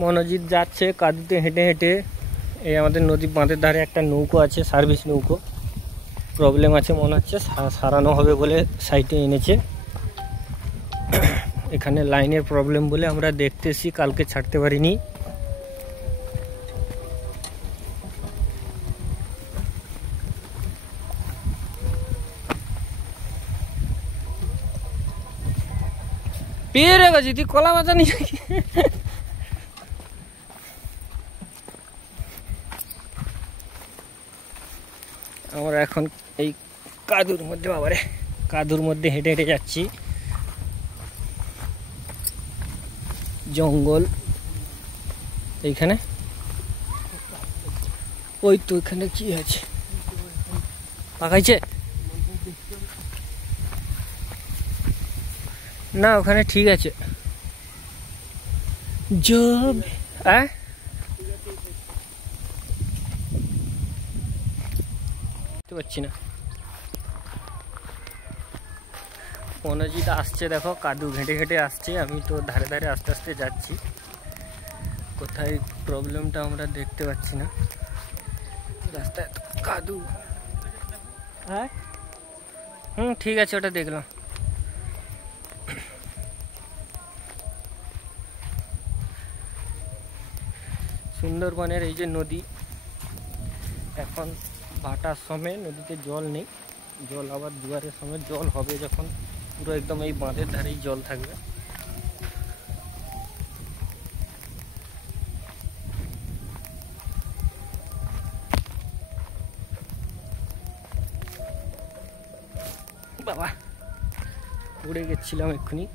মনোজিৎ যাচ্ছে কাদুতে হেঁটে হেঁটে। এই আমাদের নদী বাঁধের ধারে একটা নৌকো আছে, সার্ভিস নৌকো, প্রবলেম আছে মনে হচ্ছে, সারানো হবে বলে সাইটে এনেছে। এখানে লাইনের প্রবলেম বলে আমরা দেখতেছি, কালকে ছাড়তে পারিনি। পেয়ে রে গেছি তুই কলা বাজা নি। আমরা এখন এই কাদুর মধ্যে, বাবারে কাদুর মধ্যে হেঁটে হেঁটে যাচ্ছি। জঙ্গল এইখানে, ওই তো ওইখানে কি আছে, পাকাইছে না, ওখানে ঠিক আছে। জব পাচ্ছি না। মনোজিৎ আসছে, দেখো কাদু ঘেঁটে ঘেঁটে আসছে, আমি তো ধারে ধারে আস্তে আস্তে যাচ্ছি। কোথায় প্রবলেমটা আমরা দেখতে পাচ্ছি না, রাস্তায় কাদু। হ্যাঁ ঠিক আছে, ওটা দেখলাম। সুন্দরবনের এই যে নদী, এখন ভাটার সময় নদীতে জল নেই, জল আবার জোয়ারের সময় জল হবে যখন, পুরো একদম এই বাঁধের ধারেই জল থাকবে। বাবা উড়ে গেছিলাম এক্ষুনি।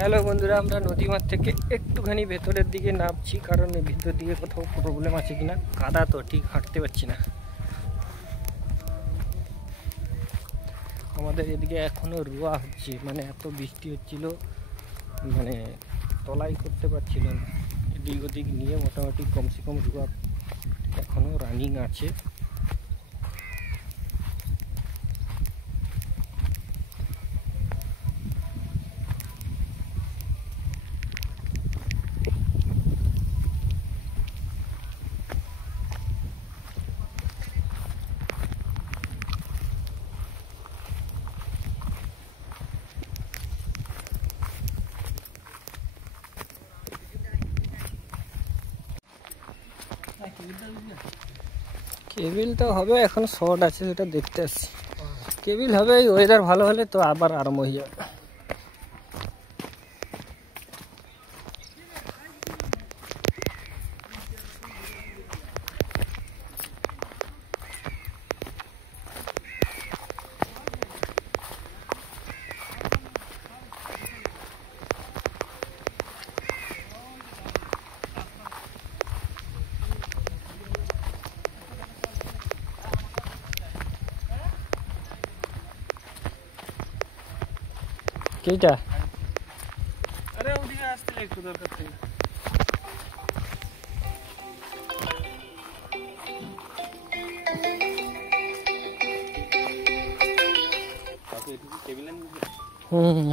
হ্যালো বন্ধুরা, আমরা নদীমাঠ থেকে একটুখানি ভেতরের দিকে নামছি, কারণ ভিতর দিকে কোথাও প্রবলেম আছে কিনা, কাদা তো ঠিক হাঁটতে পারছি না। আমাদের এদিকে এখনো রোয়া হচ্ছে, মানে এত বৃষ্টি হচ্ছিল, মানে তলাই করতে পারছিল না। এদিক ওদিক নিয়ে মোটামুটি কমসে কম রোয়া এখনো রানিং আছে। কেবিল তো হবে, এখন শর্ট আছে, সেটা দেখতে আসছি। কেবিল হবে, ওয়েদার ভালো হলে তো আবার আরম্ভ হয়ে যাবে। কেইটা আরে ওদিকে আসতে একটু দরকার ছিল।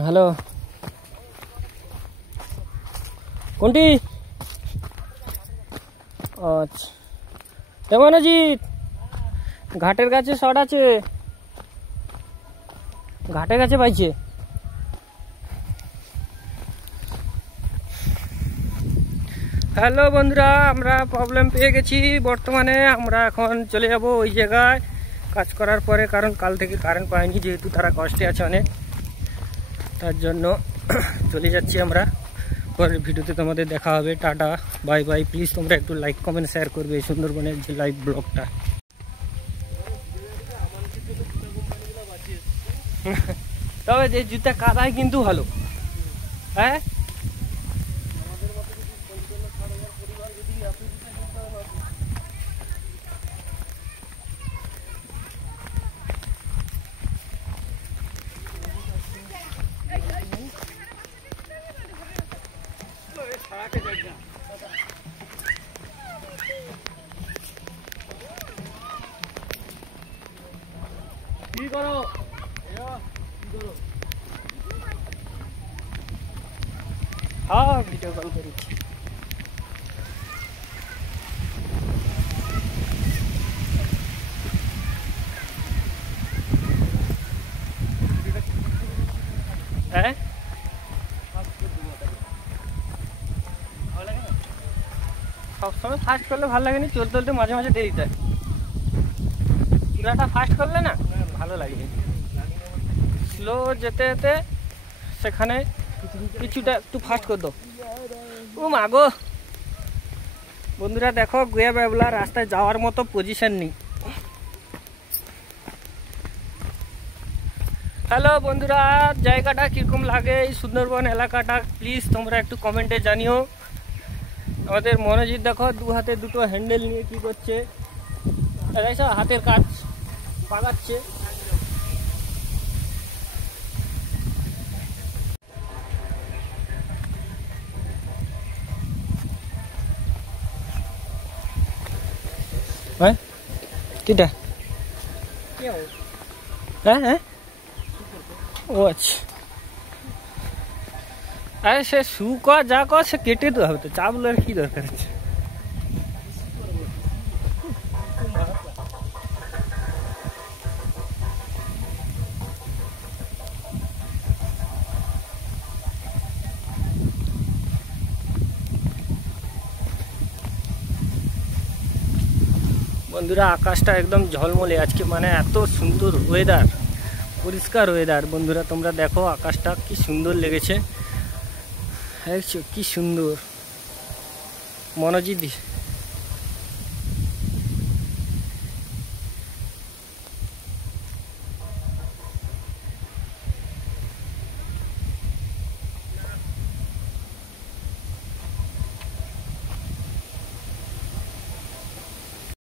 হ্যালো, কোনটি? আচ্ছা, কেমন অজিত? ঘাটের কাছে শর্ট আছে, ঘাটের কাছে পাইছে। হ্যালো বন্ধুরা, আমরা প্রবলেম পেয়ে গেছি। বর্তমানে আমরা এখন চলে যাব ওই জায়গায় কাজ করার পরে, কারণ কাল থেকে কারেন্ট পাইনি, যেহেতু তারা কষ্টে আছে অনেক, তার জন্য চলে যাচ্ছি আমরা। পরের ভিডিওতে তোমাদের দেখা হবে। Tata, bye bye. প্লিজ তোমরা একটু লাইক কমেন্ট শেয়ার করবে এই সুন্দরবনের যে লাইভ ব্লগটা। তবে যে জুতা কাদায় কিন্তু ভালো। হ্যাঁ, हाँ वीडियो कॉल करी सब समय फास्ट करले ভালো লাগে না চলতে চলতে মাঝে মাঝে দেরি হয় পুরাটা ফাস্ট করলে না ভালো লাগে স্লো যেতে যেতে সেখানে কিছুটা একটু ফাস্ট করে দাও ও মাগো বন্ধুরা দেখো গুয়া বাবলা রাস্তায় যাওয়ার মতো পজিশন নেই হ্যালো বন্ধুরা জায়গাটা কিরকম লাগে এই সুন্দরবন এলাকাটা প্লিজ তোমরা একটু কমেন্টে জানিও আমাদের মনোজিৎ দেখো দু হাতে দুটো হ্যান্ডেল নিয়ে কি করছে এসব হাতের কাজ পাকাচ্ছে কিটা হ্যাঁ হ্যাঁ ও আচ্ছা আরে সে শু কর যা কর সে কেটে তো হবে তো চাবলের কি দরকার আছে বন্ধুরা আকাশটা একদম ঝলমলে আজকে মানে এত সুন্দর ওয়েদার পরিষ্কার ওয়েদার বন্ধুরা তোমরা দেখো আকাশটা কি সুন্দর লেগেছে কি সুন্দর মনোজিৎ